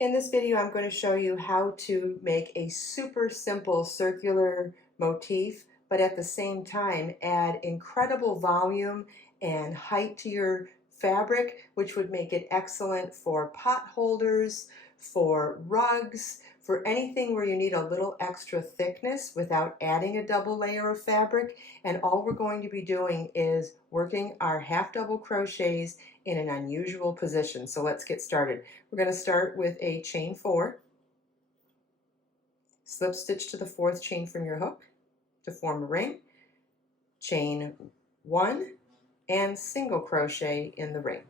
In this video, I'm going to show you how to make a super simple circular motif, but at the same time add incredible volume and height to your fabric, which would make it excellent for pot holders, for rugs, for anything where you need a little extra thickness without adding a double layer of fabric. And all we're going to be doing is working our half double crochets in an unusual position. So let's get started. We're going to start with a chain 4, slip stitch to the 4th chain from your hook to form a ring, chain 1, and single crochet in the ring.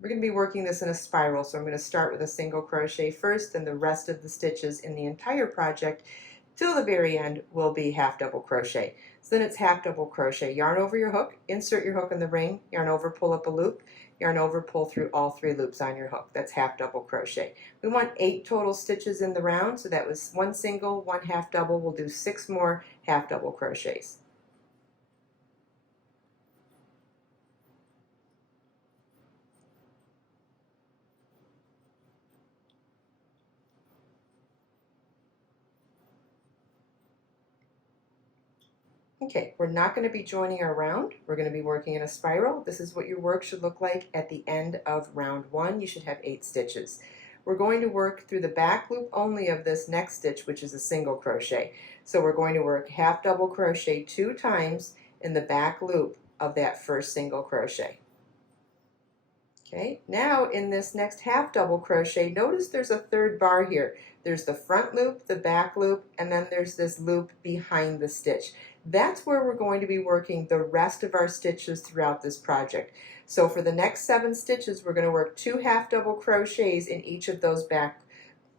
We're going to be working this in a spiral, so I'm going to start with a single crochet first, and the rest of the stitches in the entire project till the very end will be half double crochet. So then it's half double crochet, yarn over your hook, insert your hook in the ring, yarn over, pull up a loop, yarn over, pull through all 3 loops on your hook. That's half double crochet. We want 8 total stitches in the round, so that was 1 single, 1 half double. We'll do 6 more half double crochets. Okay, we're not going to be joining our round. We're going to be working in a spiral. This is what your work should look like at the end of round 1. You should have 8 stitches. We're going to work through the back loop only of this next stitch, which is a single crochet. So we're going to work half double crochet 2 times in the back loop of that first single crochet. Okay, now in this next half double crochet, notice there's a 3rd bar here. There's the front loop, the back loop, and then there's this loop behind the stitch. That's where we're going to be working the rest of our stitches throughout this project. So for the next 7 stitches, we're going to work 2 half double crochets in each of those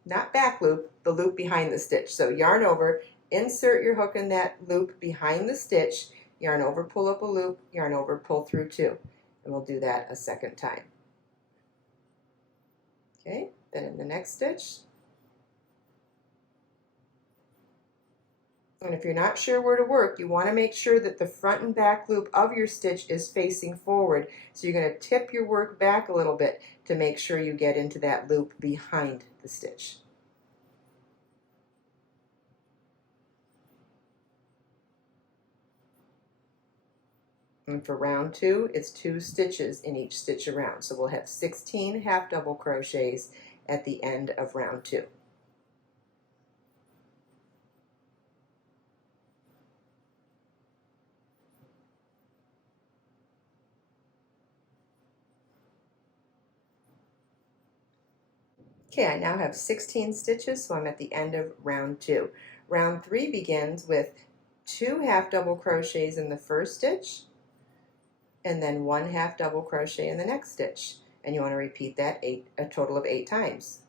not back loop, the loop behind the stitch. So yarn over, insert your hook in that loop behind the stitch, yarn over, pull up a loop, yarn over, pull through 2. And we'll do that a 2nd time. Okay, then in the next stitch, and if you're not sure where to work, you want to make sure that the front and back loop of your stitch is facing forward. So you're going to tip your work back a little bit to make sure you get into that loop behind the stitch. And for round 2, it's 2 stitches in each stitch around. So we'll have 16 half double crochets at the end of round 2. Okay, I now have 16 stitches, so I'm at the end of round 2. Round 3 begins with 2 half double crochets in the first stitch, and then 1 half double crochet in the next stitch. And you want to repeat that a total of 8 times.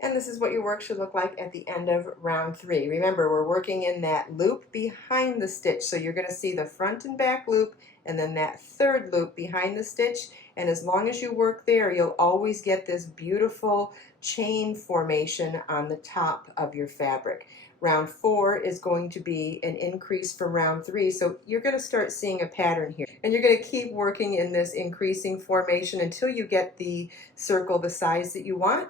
And this is what your work should look like at the end of round 3. Remember, we're working in that loop behind the stitch, so you're going to see the front and back loop and then that 3rd loop behind the stitch. And as long as you work there, you'll always get this beautiful chain formation on the top of your fabric. Round 4 is going to be an increase from round 3, so you're going to start seeing a pattern here. And you're going to keep working in this increasing formation until you get the circle the size that you want.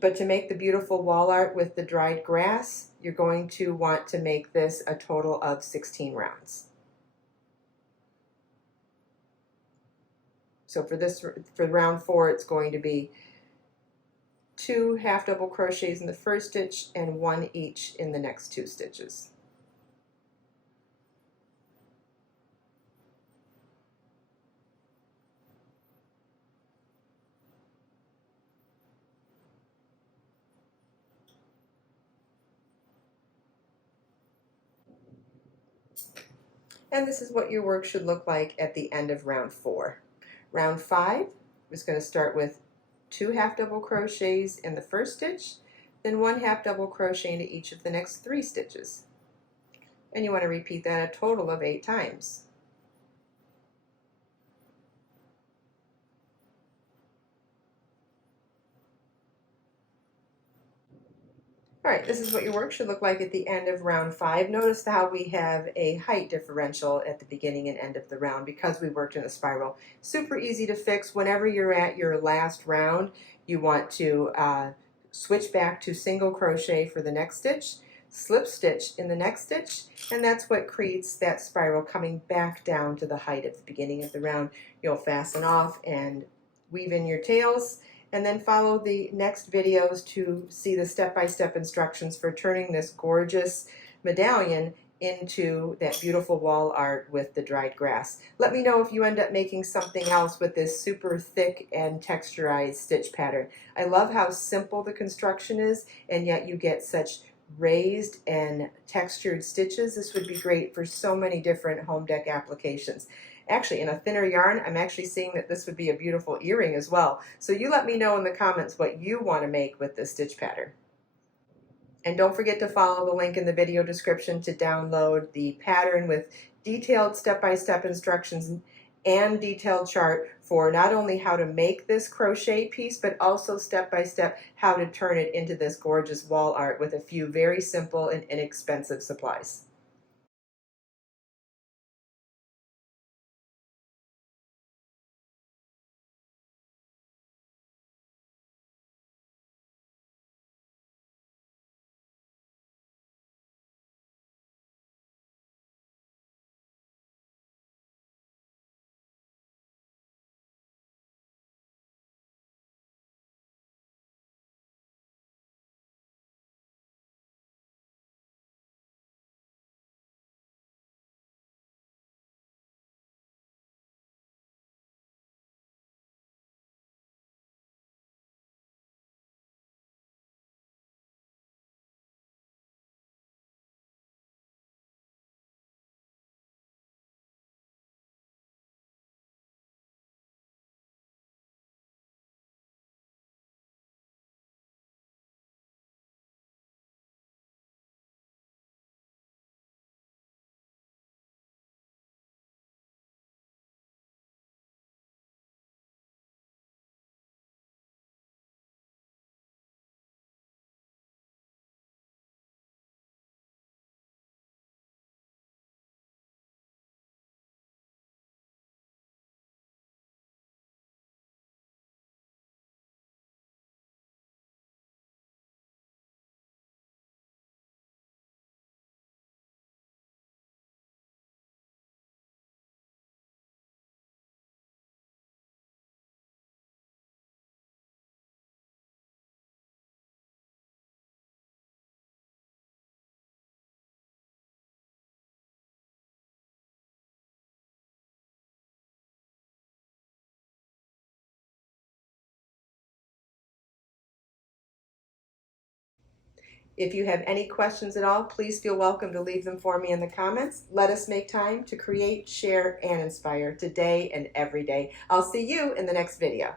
But to make the beautiful wall art with the dried grass, you're going to want to make this a total of 16 rounds. So for round 4, it's going to be 2 half double crochets in the first stitch and 1 each in the next 2 stitches. And this is what your work should look like at the end of round 4. Round 5 is going to start with 2 half double crochets in the first stitch, then 1 half double crochet into each of the next 3 stitches. And you want to repeat that a total of 8 times. Alright, this is what your work should look like at the end of round 5. Notice how we have a height differential at the beginning and end of the round because we worked in a spiral. Super easy to fix. Whenever you're at your last round, you want to switch back to single crochet for the next stitch, slip stitch in the next stitch, and that's what creates that spiral coming back down to the height at the beginning of the round. You'll fasten off and weave in your tails, and then follow the next videos to see the step-by-step instructions for turning this gorgeous medallion into that beautiful wall art with the dried grass. Let me know if you end up making something else with this super thick and texturized stitch pattern. I love how simple the construction is, and yet you get such raised and textured stitches. This would be great for so many different home deck applications. Actually, in a thinner yarn, I'm actually seeing that this would be a beautiful earring as well. So you let me know in the comments what you want to make with this stitch pattern. And don't forget to follow the link in the video description to download the pattern with detailed step-by-step instructions and detailed chart for not only how to make this crochet piece, but also step-by-step how to turn it into this gorgeous wall art with a few very simple and inexpensive supplies. If you have any questions at all, please feel welcome to leave them for me in the comments. Let us make time to create, share, and inspire today and every day. I'll see you in the next video.